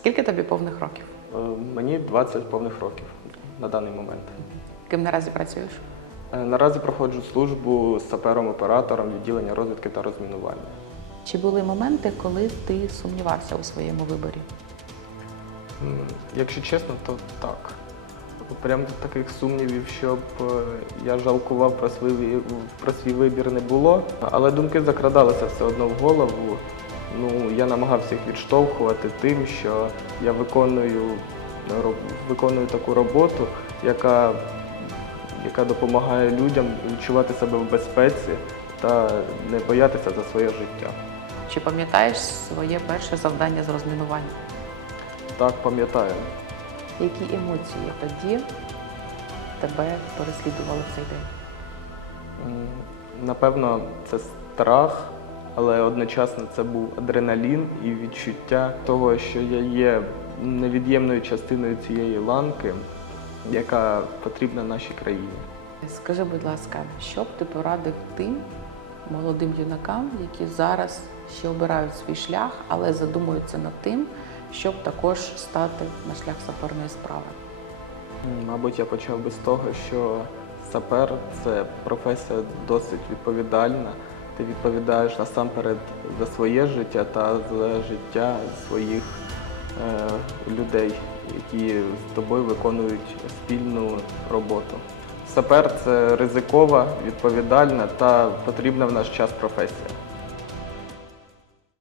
Скільки тобі повних років? Е, Мені 20 повних років на даний момент. Ким наразі працюєш? Е, Наразі проходжу службу з сапером-оператором відділення розвідки та розмінування. Чи були моменти, коли ти сумнівався у своєму виборі? Якщо чесно, то так. Прям таких сумнівів, щоб е, я жалкував про свій, про свій вибір не було. Але думки закрадалися все одно в голову. Ну, я намагався їх відштовхувати тим, що я виконую, е, виконую таку роботу, яка, яка допомагає людям відчувати себе в безпеці та не боятися за своє життя. Чи пам'ятаєш своє перше завдання з розмінування? Так, пам'ятаю. Які емоції тоді тебе переслідували в цей день? Напевно, це страх, але одночасно це був адреналін і відчуття того, що я є невід'ємною частиною цієї ланки, яка потрібна нашій країні. Скажи, будь ласка, що б ти порадив тим молодим юнакам, які зараз ще обирають свій шлях, але задумуються над тим, щоб також стати на шлях саперної справи? Мабуть, я почав би з того, що сапер це професія досить відповідальна. Ти відповідаєш насамперед за своє життя та за життя своїх е, людей, які з тобою виконують спільну роботу. Сапер це ризикова, відповідальна та потрібна в наш час професія.